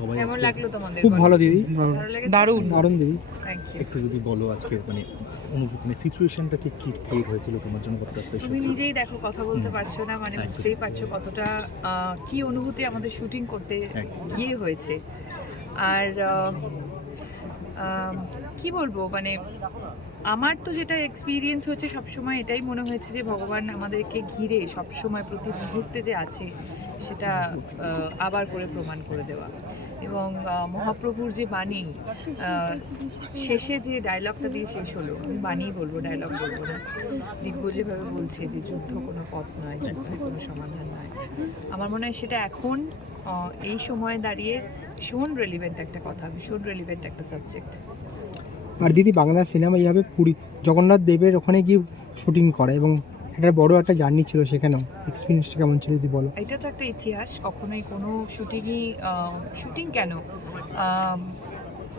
সবাই কেমন আজকে লাগলো তোমাদের? খুব ভালো দিদি, ভালো লেগেছে? দারুণ দারুণ দিদি। Thank you. একটু যদি বলো আজকে মানে অনুভূতি মানে সিচুয়েশনটা কি ক্রিয়েট হয়েছিল তোমার জন্য, কতটা স্পেশাল তুমি ছিল? নিজেই দেখো, কথা বলতে পারছো না, মানে একদম। বুঝতেই পারছো কতটা কি অনুভূতি আমাদের শুটিং করতে একদম। গিয়ে হয়েছে। আর কি বলবো, মানে আমার তো যেটা এক্সপিরিয়েন্স হচ্ছে সবসময় এটাই মনে হয়েছে যে ভগবান আমাদেরকে ঘিরে সবসময় প্রতি মুহূর্তে যে আছে সেটা আবার করে প্রমাণ করে দেওয়া। এবং মহাপ্রভুর যে বাণী, শেষে যে ডায়লগটা দিয়ে শেষ হলো, আমি বাণী বলবো, ডায়লগ বলবো না, দিব্য যেভাবে বলছে যে যুদ্ধ কোনো পথ নয়, যুদ্ধে কোনো সমাধান নয়, আমার মনে হয় সেটা এখন এই সময়ে দাঁড়িয়ে ভীষণ রেলিভেন্ট একটা কথা, ভীষণ রেলিভেন্ট একটা সাবজেক্ট। আর দিদি, বাংলা সিনেমা এইভাবে পুরী জগন্নাথ দেবের ওখানে গিয়ে শুটিং করে এবং একটা বড় একটা জার্নি ছিল, সেখানেও এক্সপিরিয়েন্সটা কেমন ছিল যদি বলো। এটা তো একটা ইতিহাস, কখনোই কোনো শুটিং কেন,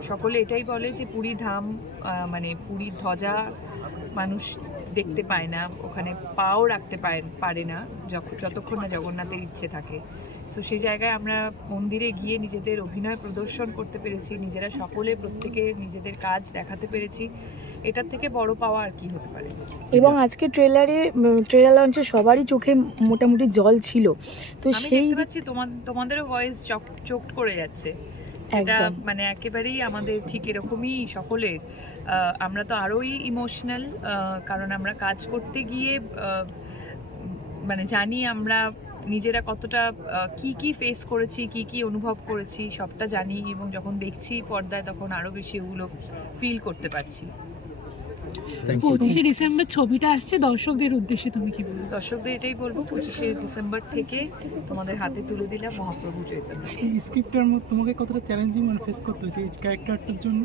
সকলে এটাই বলে যে পুরী ধাম, মানে পুরীর ধ্বজা মানুষ দেখতে পায় না, ওখানে পাও রাখতে পারে না যতক্ষণ না জগন্নাথের ইচ্ছে থাকে। সো সেই জায়গায় আমরা মন্দিরে গিয়ে নিজেদের অভিনয় প্রদর্শন করতে পেরেছি, নিজেরা সকলে প্রত্যেকে নিজেদের কাজ দেখাতে পেরেছি, এটার থেকে বড় পাওয়া আর কি হতে পারে। এবং আজকে ট্রেলার লঞ্চে সবারই চোখে মোটামুটি জল ছিল, তো আমি সেই দেখতে পাচ্ছি তোমাদেরও ভয়েস চোখড করে যাচ্ছে, সেটা একদম। মানে একেবারেই আমাদের ঠিক এরকমই সকলের। আমরা তো আরোই ইমোশনাল, কারণ আমরা কাজ করতে গিয়ে মানে জানি আমরা নিজেরা কতটা কি ফেস করেছি, কি অনুভব করেছি সবটা জানি, এবং যখন দেখছি পর্দায় তখন আরও বেশি ওগুলো ফিল করতে পারছি। 25শে ডিসেম্বর ছবিটা আসছে, দর্শকদের উদ্দেশ্যে তুমি কি বলবে? দর্শকদের এটাই বলবো, 25শে ডিসেম্বর থেকে তোমাদের হাতে তুলে দিলাম মহাপ্রভু চৈতন্য। এই স্ক্রিপ্টটার মধ্যে তোমাকে কতটা চ্যালেঞ্জিং মানে ফেস করতে হয়েছে এই ক্যারেক্টারটার জন্য?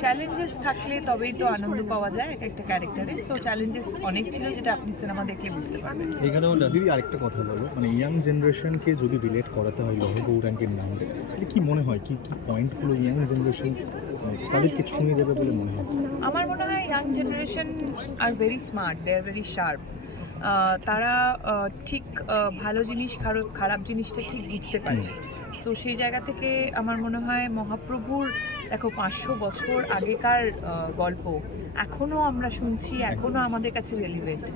চ্যালেঞ্জেস থাকলে তবেই তো আনন্দ পাওয়া যায় এক একটা ক্যারেক্টারে। সো চ্যালেঞ্জেস অনেক ছিল, যেটা আপনি সিনেমা দেখলে বুঝতে পারবেন। এখানেও দিদি আরেকটা কথা বলো, মানে ইয়াং জেনারেশনকে যদি রিলেট করাতে হয় লৌহ গৌরাঙ্গের নামে, তাহলে কি মনে হয় কি পয়েন্টগুলো ইয়াং জেনারেশন তাদেরকে ছুঁয়ে যাবে বলে মনে হয়? আমার মনে হয় young generation are very smart, they are very sharp. তারা ঠিক ভালো জিনিস খারাপ জিনিসটা ঠিক বুঝতে পারে। তো সেই জায়গা থেকে আমার মনে হয় মহাপ্রভুর, দেখো 500 বছর আগেকার গল্প এখনও আমরা শুনছি, এখনও আমাদের কাছে রেলিভেন্ট।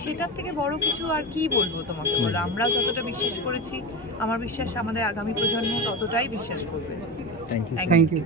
সেটার থেকে বড় কিছু আর কি বলবো তোমাকে, বলো। আমরাও যতটা বিশ্বাস করেছি, আমার বিশ্বাস আমাদের আগামী প্রজন্ম ততটাই বিশ্বাস করবে। Thank you. Thank you.